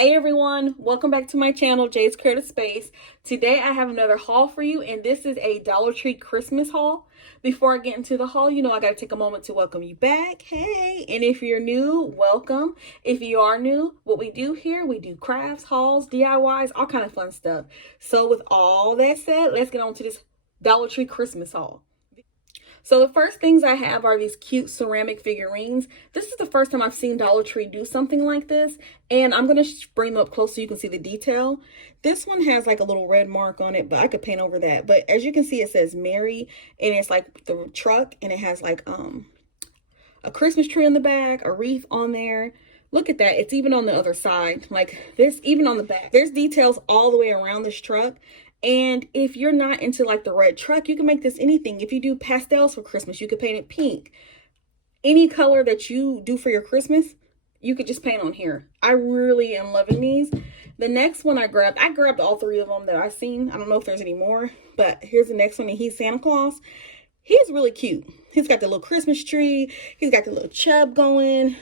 Hey everyone, welcome back to my channel, Jay's Creative Space. Today I have another haul for you, and this is a Dollar Tree Christmas haul. Before I get into the haul, I gotta take a moment to welcome you back. Hey, and if you're new, welcome. If you are new, what we do here, we do crafts, hauls, DIYs, all kind of fun stuff. So with all that said, let's get on to this Dollar Tree Christmas haul. So the first things I have are these cute ceramic figurines. This is the first time I've seen Dollar Tree do something like this, and I'm going to bring them up close so you can see the detail. This one has like a little red mark on it, but I could paint over that. But as you can see, it says Mary, and it's like the truck, and it has like a Christmas tree in the back, a wreath on there. Look at that. It's even on the other side. Like this, even on the back. There's details all the way around this truck. And if you're not into like the red truck, you can make this anything. If you do pastels for Christmas, you could paint it pink. Any color that you do for your Christmas, you could just paint on here. I really am loving these. The next one I grabbed all three of them that I've seen. I don't know if there's any more, but here's the next one, and he's Santa Claus. He's really cute. He's got the little Christmas tree. He's got the little chub going.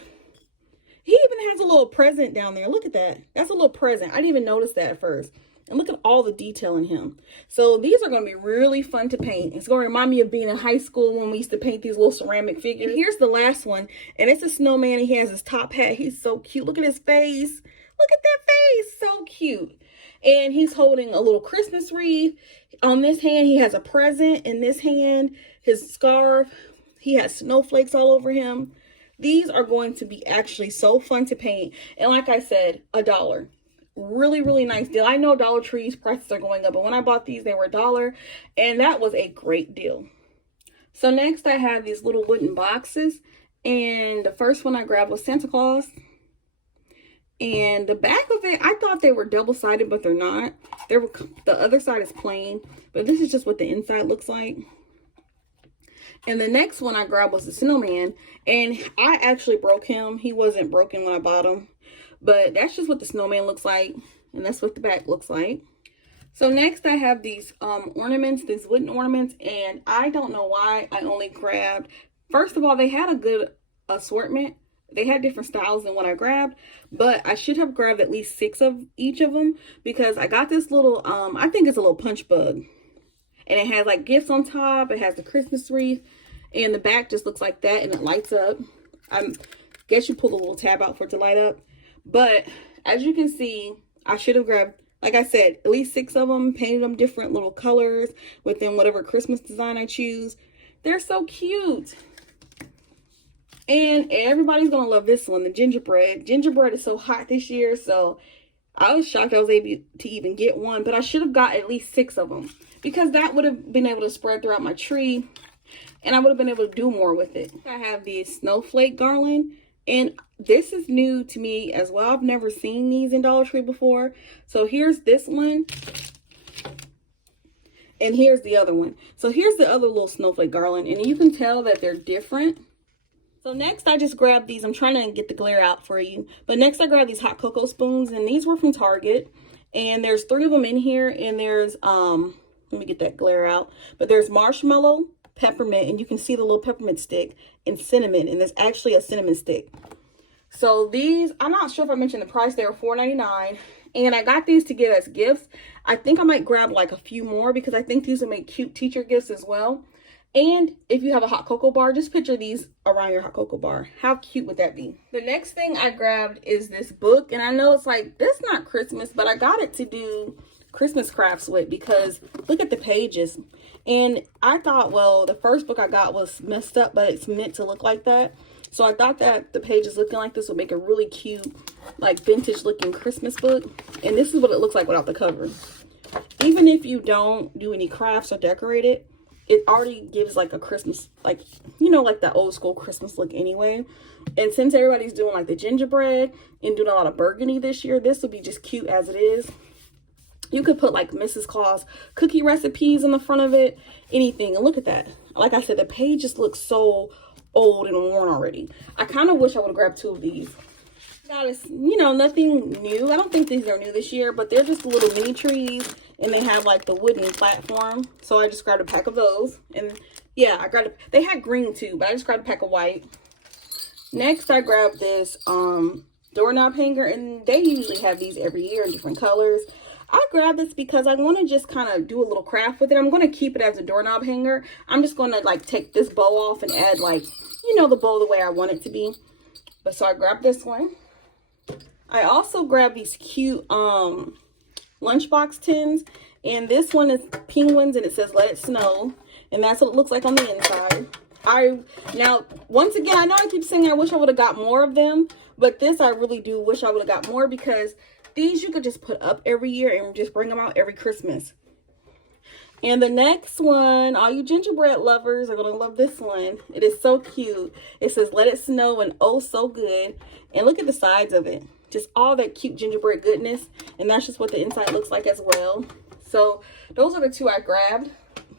He even has a little present down there. Look at that. That's a little present. I didn't even notice that at first. And look at all the detail in him. So these are going to be really fun to paint. It's going to remind me of being in high school when we used to paint these little ceramic figures. And here's the last one. And it's a snowman. He has his top hat. He's so cute. Look at his face. Look at that face. So cute. And he's holding a little Christmas wreath. On this hand, he has a present. In this hand, his scarf. He has snowflakes all over him. These are going to be actually so fun to paint. And like I said, $1. Really nice deal. I know Dollar Tree's prices are going up, but when I bought these, they were $1, and that was a great deal. So next I have these little wooden boxes, and the first one I grabbed was Santa Claus. And the back of it, I thought they were double-sided, but they're not. The other side is plain, but this is just what the inside looks like. And the next one I grabbed was the snowman, and I actually broke him. He wasn't broken when I bought him. But that's just what the snowman looks like, and that's what the back looks like. So next I have these ornaments, these wooden ornaments, and I don't know why I only grabbed. First of all, they had a good assortment. They had different styles than what I grabbed, but I should have grabbed at least 6 of each of them, because I got this little, I think it's a little punch bug. And it has like gifts on top. It has the Christmas wreath, and the back just looks like that, and it lights up. I guess you pull the little tab out for it to light up. But as you can see, I should have grabbed, like I said, at least 6 of them, painted them different little colors within whatever Christmas design I choose. They're so cute. And everybody's going to love this one, the gingerbread. Gingerbread is so hot this year, so I was shocked I was able to even get one. But I should have got at least 6 of them, because that would have been able to spread throughout my tree, and I would have been able to do more with it. I have the Snowflake Garland. And this is new to me as well. I've never seen these in Dollar Tree before. So here's this one. And here's the other one. So here's the other little snowflake garland. And you can tell that they're different. So next I just grabbed these. I'm trying to get the glare out for you. But next I grabbed these hot cocoa spoons. And these were from Target. And there's 3 of them in here. And there's, let me get that glare out. But there's marshmallow, peppermint, and you can see the little peppermint stick, and cinnamon, and there's actually a cinnamon stick. So these, I'm not sure if I mentioned the price, they were $4.99, and I got these to give as gifts. I think I might grab like a few more, because I think these will make cute teacher gifts as well. And if you have a hot cocoa bar, just picture these around your hot cocoa bar. How cute would that be? The next thing I grabbed is this book, and I know it's like, this is not Christmas, but I got it to do Christmas crafts with, because look at the pages. And I thought, well, the first book I got was messed up, but it's meant to look like that. So I thought that the pages looking like this would make a really cute, like vintage looking Christmas book. And this is what it looks like without the cover. Even if you don't do any crafts or decorate it, it already gives like a Christmas, like, you know, like the old school Christmas look anyway. And since everybody's doing like the gingerbread and doing a lot of burgundy this year, this would be just cute as it is. You could put like Mrs. Claus cookie recipes on the front of it, anything. And look at that. Like I said, the page just looks so old and worn already. I kind of wish I would have grabbed 2 of these. Got this, you know, nothing new. I don't think these are new this year, but they're just little mini trees, and they have like the wooden platform. So I just grabbed a pack of those. And yeah, I grabbed they had green too, but I just grabbed a pack of white. Next I grabbed this doorknob hanger, and they usually have these every year in different colors. I grabbed this because I want to just kind of do a little craft with it. I'm going to keep it as a doorknob hanger. I'm just going to like take this bow off and add like, you know, the bow the way I want it to be. But so I grabbed this one. I also grabbed these cute lunchbox tins, and this one is penguins and it says let it snow, and that's what it looks like on the inside. Now once again, I know I keep saying I wish I would have got more of them, but this I really do wish I would have got more, because these you could just put up every year and just bring them out every Christmas. And the next one, all you gingerbread lovers are going to love this one. It is so cute. It says let it snow and oh so good. And look at the sides of it. Just all that cute gingerbread goodness. And that's just what the inside looks like as well. So those are the two I grabbed.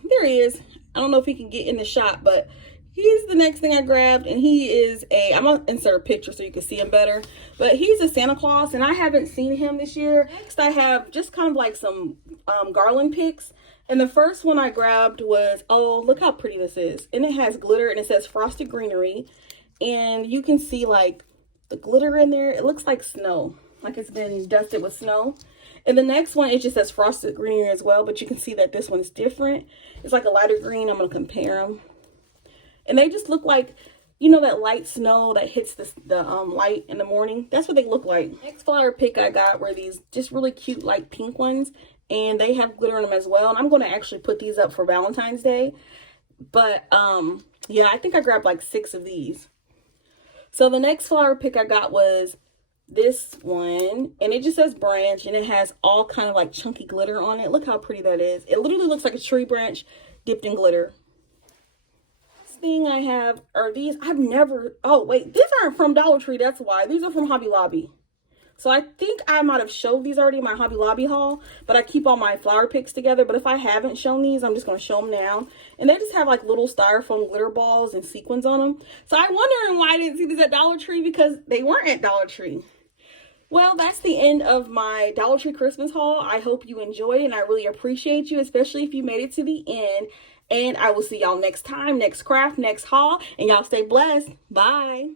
There he is. I don't know if he can get in the shot, but he's the next thing I grabbed. And he is I'm going to insert a picture so you can see him better. But he's a Santa Claus, and I haven't seen him this year. Next I have just kind of like some garland picks. And the first one I grabbed was, oh, look how pretty this is. And it has glitter, and it says frosted greenery. And you can see like the glitter in there. It looks like snow, like it's been dusted with snow. And the next one, it just says frosted greenery as well, but you can see that this one is different. It's like a lighter green. I'm going to compare them. And they just look like, you know, that light snow that hits the light in the morning. That's what they look like. Next flower pick I got were these just really cute light pink ones. And they have glitter in them as well. And I'm going to actually put these up for Valentine's Day. But, yeah, I think I grabbed like 6 of these. So the next flower pick I got was this one. And it just says branch. And it has all kind of like chunky glitter on it. Look how pretty that is. It literally looks like a tree branch dipped in glitter. Next thing I have are these. Oh, wait. These aren't from Dollar Tree. That's why. These are from Hobby Lobby. So I think I might have showed these already in my Hobby Lobby haul, but I keep all my flower picks together. But if I haven't shown these, I'm just going to show them now. And they just have like little styrofoam glitter balls and sequins on them. So I'm wondering why I didn't see these at Dollar Tree, because they weren't at Dollar Tree. Well, that's the end of my Dollar Tree Christmas haul. I hope you enjoyed it, and I really appreciate you, especially if you made it to the end. And I will see y'all next time, next craft, next haul, and y'all stay blessed. Bye.